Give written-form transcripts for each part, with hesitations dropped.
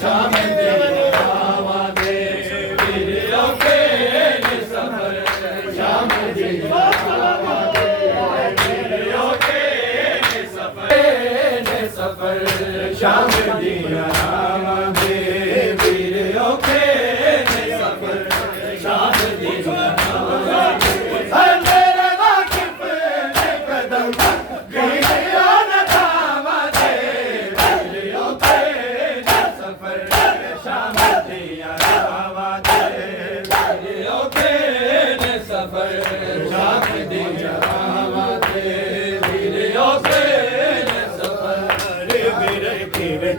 शाम दिया दे वीरों के ने सफर शाम दिया दे वीरों के ने सफर शाम दिया दे वीरों के ने सफर शाम दिया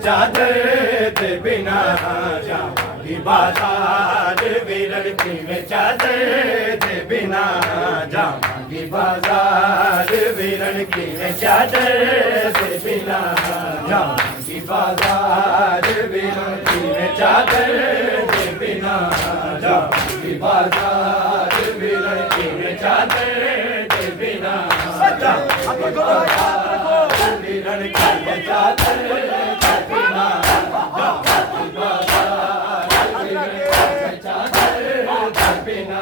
चादर ते बिना जाऊंगी बाजार विरल की मैं चादर ते बिना जाऊंगी बाजार विरल की मैं चादर ते बिना जाऊंगी बाजार विरल की मैं चादर ते बिना जाऊंगी बाजार विरल की मैं चादर ते बिना विरल की मैं चादर चादर दे बिना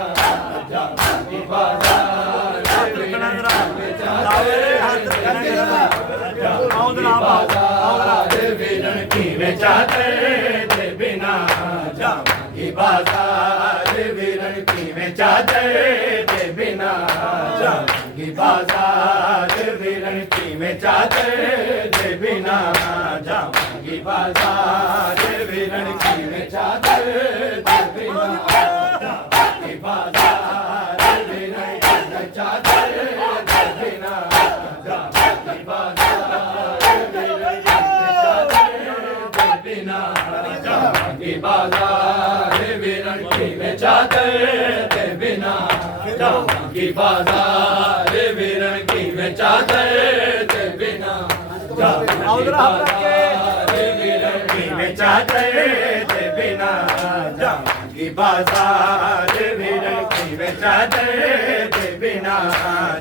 जाऊंगी बाजार विरल की मैं चादर दे बिना जाऊंगी बाजार विरल की मैं चादर दे बिना जाऊंगी बाजार विरल की मैं चादर दे बिना जाऊंगी बाजार विरल की मैं चादर दे बिना जाऊंगी बाजार जाऊंगी बाजार विरल की मैं चादर दे बिना जाऊंगी बाजार विरल की मैं चादर दे बिना जाऊंगी बाजार विरल की मैं चादर दे बिना जाऊंगी बाजार विरल की मैं चादर दे बिना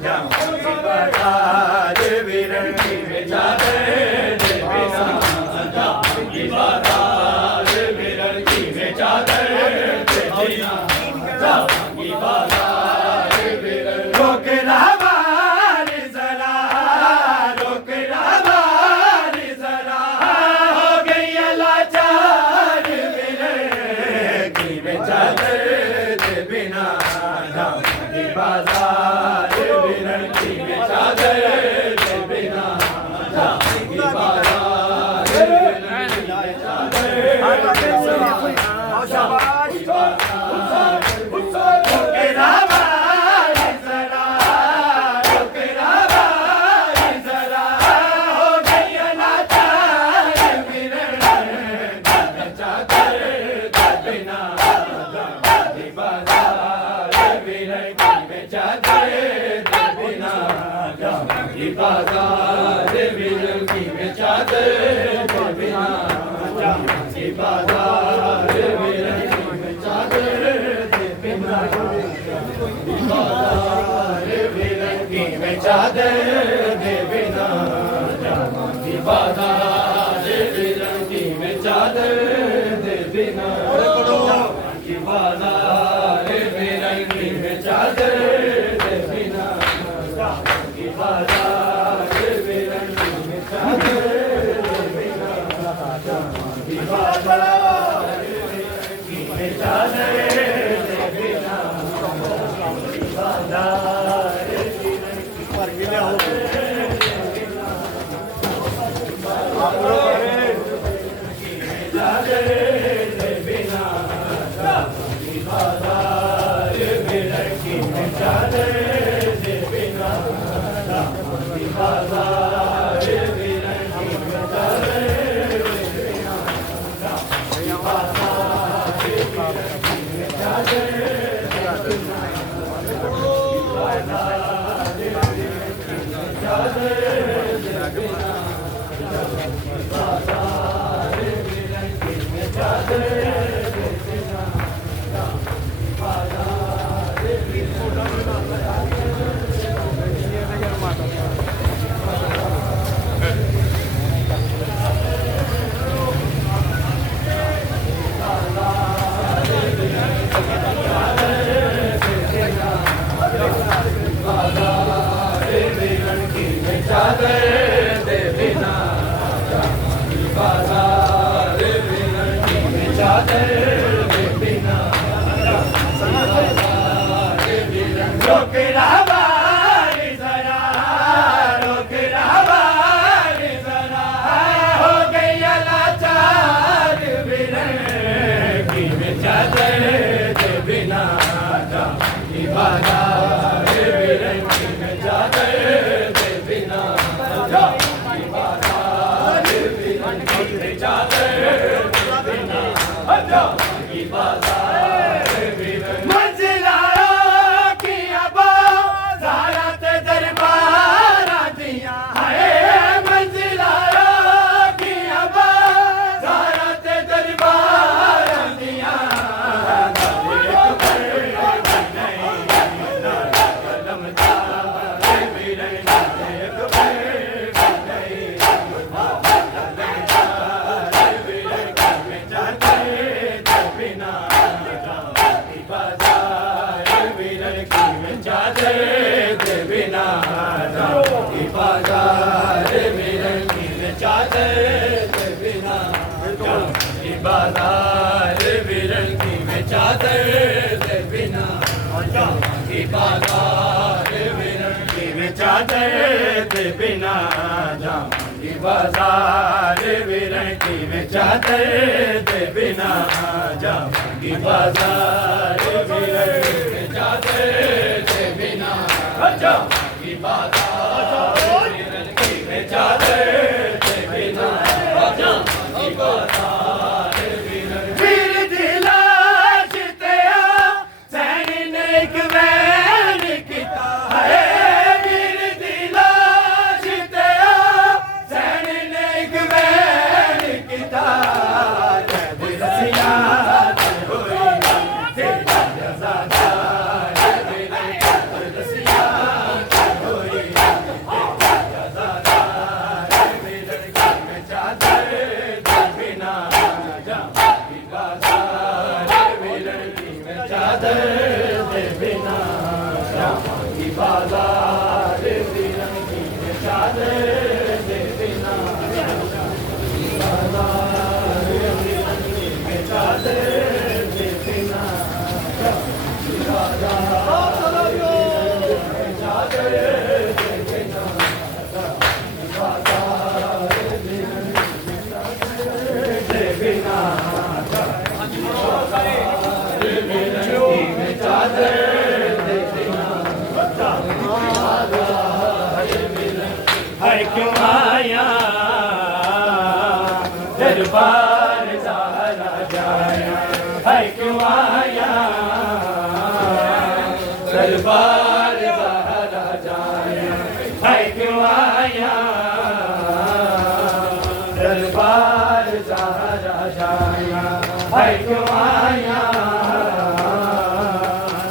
जाऊंगी बाजार विरल की मैं चादर दे बिना जाऊंगी बाजार विरल की मैं चादर दे बिना जाऊंगी बाजार विरल रोक हमारी जरा रोक हमारी जरा हो गई लाचार विरल की मैं चादर दे बिना जाऊंगी बाजार विरल की मैं चादर दे बिना जाऊंगी बाजार बाजार विरल की मैं चादर दे बिना जाऊंगी बाजार विरल की मैं चादर दे बिना बाजार विरल की मैं चादर दे बिना जाऊंगी बाजार विरल की मैं चादर दे बिना जाऊंगी बाजार विरल की मैं चादर दे बिना जाऊंगी बाजार विरल की मैं चादर दे बिना जाऊंगी बाजार की मैं चादर दे बिना जाऊंगी बाजार विरल की मैं चादर दे बिना जाऊंगी बाजार विरल की मैं चादर दे बिना जाऊंगी बाजार विरल की मैं चादर दे बिना जाऊंगी बाजार विरल की मैं चादर दे बिना जाऊंगी बाजार विरल की मैं जामनी बाजार विरंगी में चादर दे बिना जामनी बाजार विरंगी में चादर दे बिना जामनी बाजार विरंगी में चादर दे बिना जामनी बाजार विरंगी में चादर दे बिना जामनी बाजार विरंगी में चादर दे बिना जामनी बाजार वीर दिलाश ते सैन ने एक वैन किता है वीर दिलाश ते सैन ने एक वैन किता रसिया होई तेरा जज़ादा रसिया होई तेरा जज़ादा मेरे में चादर दे बिना जामनी बाजार विरंगी में चादर दे बिना जामनी बाजार विरंगी में चादर दे बिना जामनी बाजार विरंगी में चादर दे बिना जामनी बाजार विरंगी में चादर दे बिना जामनी बाजार विरंगी में चादर दे बिना में चादर दे बिना है क्यों आया दरबार ज़हरा जाया है क्यों आया दरबार ज़हरा जाया है क्यों आया दरबार ज़हरा जाया है क्यों आया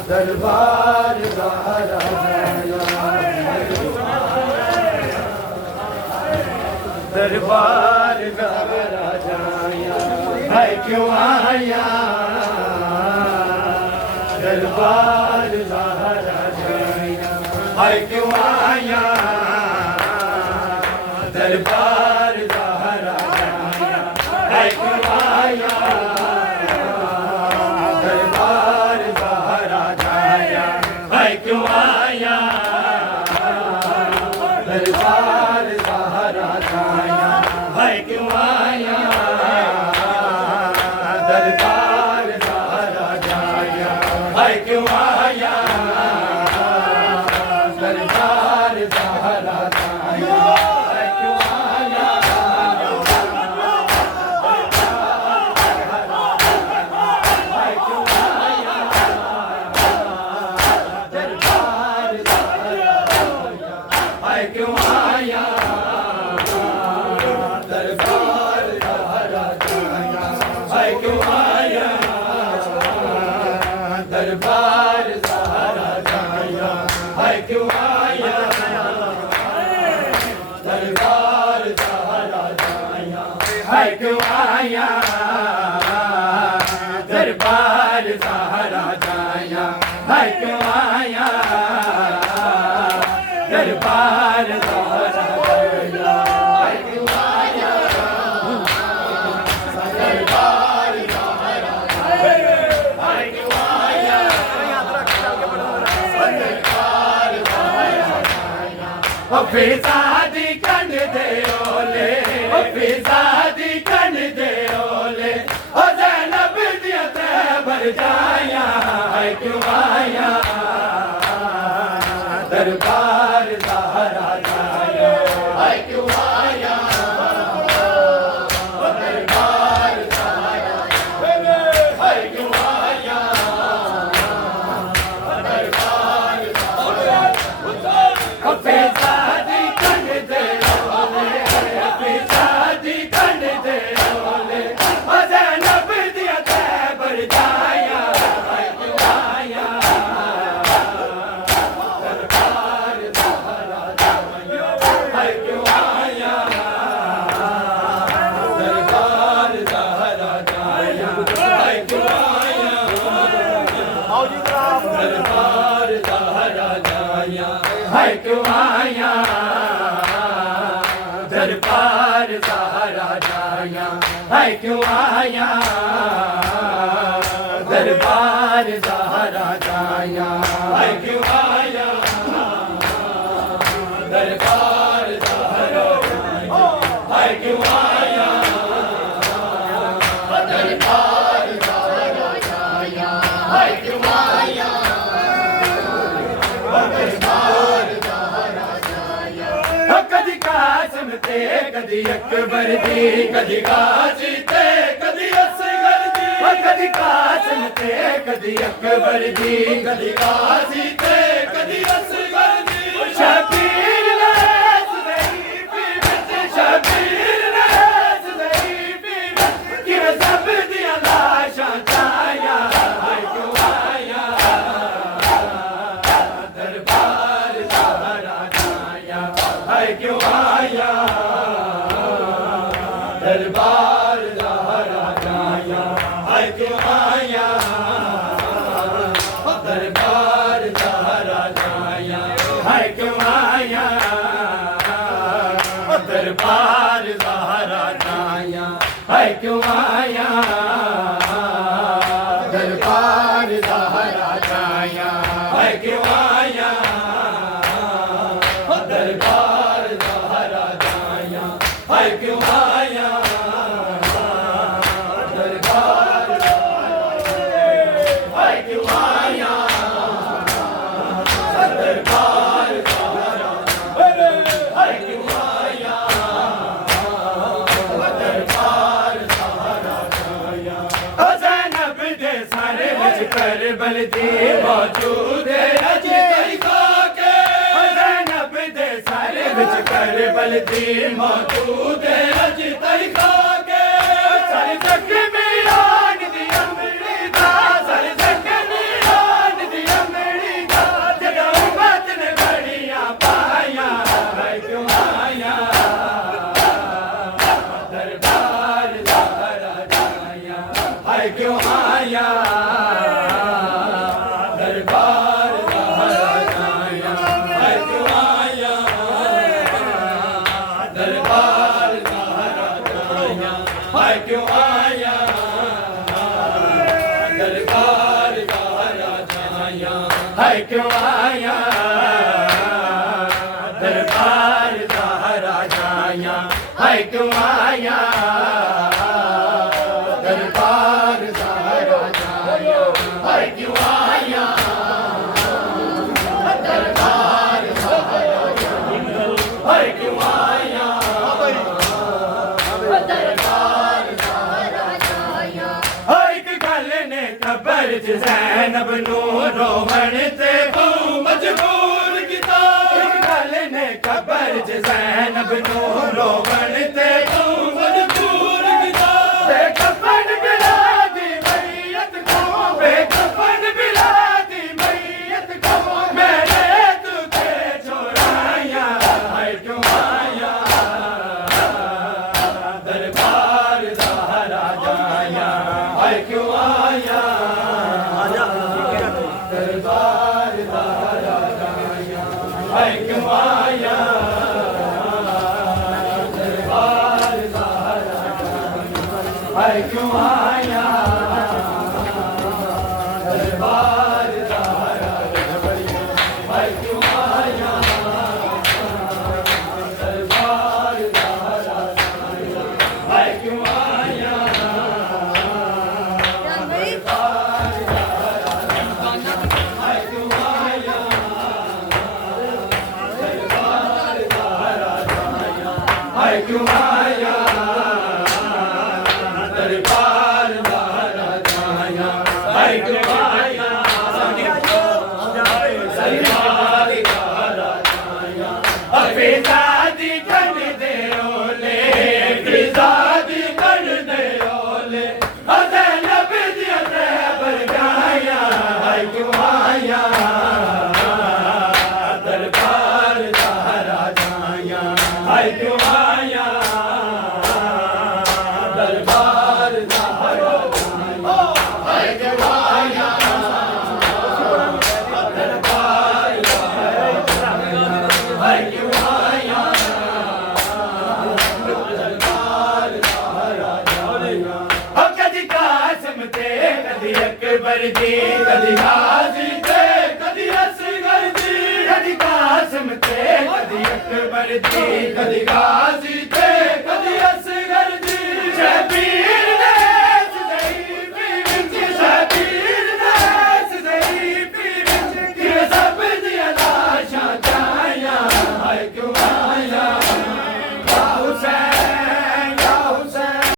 दरबार ज़हरा जाया दरबार ज़हरा जाया है क्यों आया दरबार ज़हरा जाया है क्यों आया दरबार ज़हरा जाया है क्यों आया दरबार ज़हरा जाया है क्यों आया दरबार ज़हरा जाया है क्यों आया दरबार ज़हरा जाया है क्यों आया दरबार ज़हरा जाया है क्यों आया क्यों आया दरबार ज़हरा जाया है क्यों आया दरबार ज़हरा जाया है क्यों आया दरबार ज़हरा जाया है क्यों आया दरबार ज़हरा जाया है क्यों आया दरबार ज़हरा जाया है क्यों आया दरबार ज़हरा जाया है क्यों आया दरबार ज़हरा जाया फिज़ादी कंड दे ओले फिज़ादी कंड दे ओले ओ ज़ैनब दिया तैबर जाया है क्यों आया दरबार ज़हरा जाया है क्यों आया दरबार ज़हरा है क्यों आया दरबार फिज़ादी कंड दे ओले फिज़ादी कंड दे ओले ओ ज़ैनब दिया तैबर जाया है क्यों आया दरबार ज़हरा जाया है क्यों आया दरबार ज़हरा जाया है क्यों आया दरबार ज़हरा जाया है क्यों आया दरबार ज़हरा जाया है क्यों आया दरबार ज़हरा जाया है क्यों आया दरबार ज़हरा जाया कदी कासिम ते कदी अकबर दी कदी गाजी ते कदी असगर दी कदी कासिम ते कदी अकबर दी कदी गाजी ते कदी असगर दी शबीर ने ज़ईफ़ी विच शबीर ने ज़ईफ़ी विच कि सब दियां लाशां चाया है क्यों आया दरबार ज़हरा जाया है क्यों आया दरबार ज़हरा जाया है क्यों आया दरबार ज़हरा जाया है क्यों आया दरबार ज़हरा जाया है क्यों आया दरबार ज़हरा जाया है क्यों आया दरबार ज़हरा जाया है क्यों आया दरबार है क्यों आया दरबार है क्यों आया दरबार ज़हरा जाया ज़ैनब दे सारे विच करबल दी मौजूद है अज तैखा के ज़ैनब दे सारे विच करबल दी मौजूद है अज तैखा के सारे ज़ख्मी आन दी अमड़ी दा सारे ज़ख्मी आन दी अमड़ी दा जदा उम्मत ने बड़ियां पाया है क्यों आया दरबार ज़हरा जाया है क्यों आया दरबार ज़हरा जाया है क्यों आया दरबार ज़हरा जाया है क्यों आया दरबार ज़हरा जाया है क्यों आया दरबार ज़हरा जाया है क्यों आया दरबार ज़हरा जाया है क्यों आया दरबार ज़हरा जाया है क्यों आया दरबार ज़हरा जाया एक गल ने खबर च ज़ैनब नू रोवण ते बहु मजबूर कीता एक गल ने खबर च ज़ैनब नू रोवण ते बहु मजबूर कीता बेकफन बिला दी मैयत को बेकफन बिला दी मैयत को मैंने तुझे छोड़ाया है क्यों आया दरबार ज़हरा जाया है क्यों आया दरबार ज़हरा जाया है क्यों आया दरबार ज़हरा जाया है क्यों आया दरबार ज़हरा जाया है क्यों आया दरबार ज़हरा जाया है क्यों आया है क्यों आया दरबार ज़हरा अकबर दी कदी गाजी ते कदी असगर दी कदी कासिम ते कदी अकबर दी कदी गाजी ते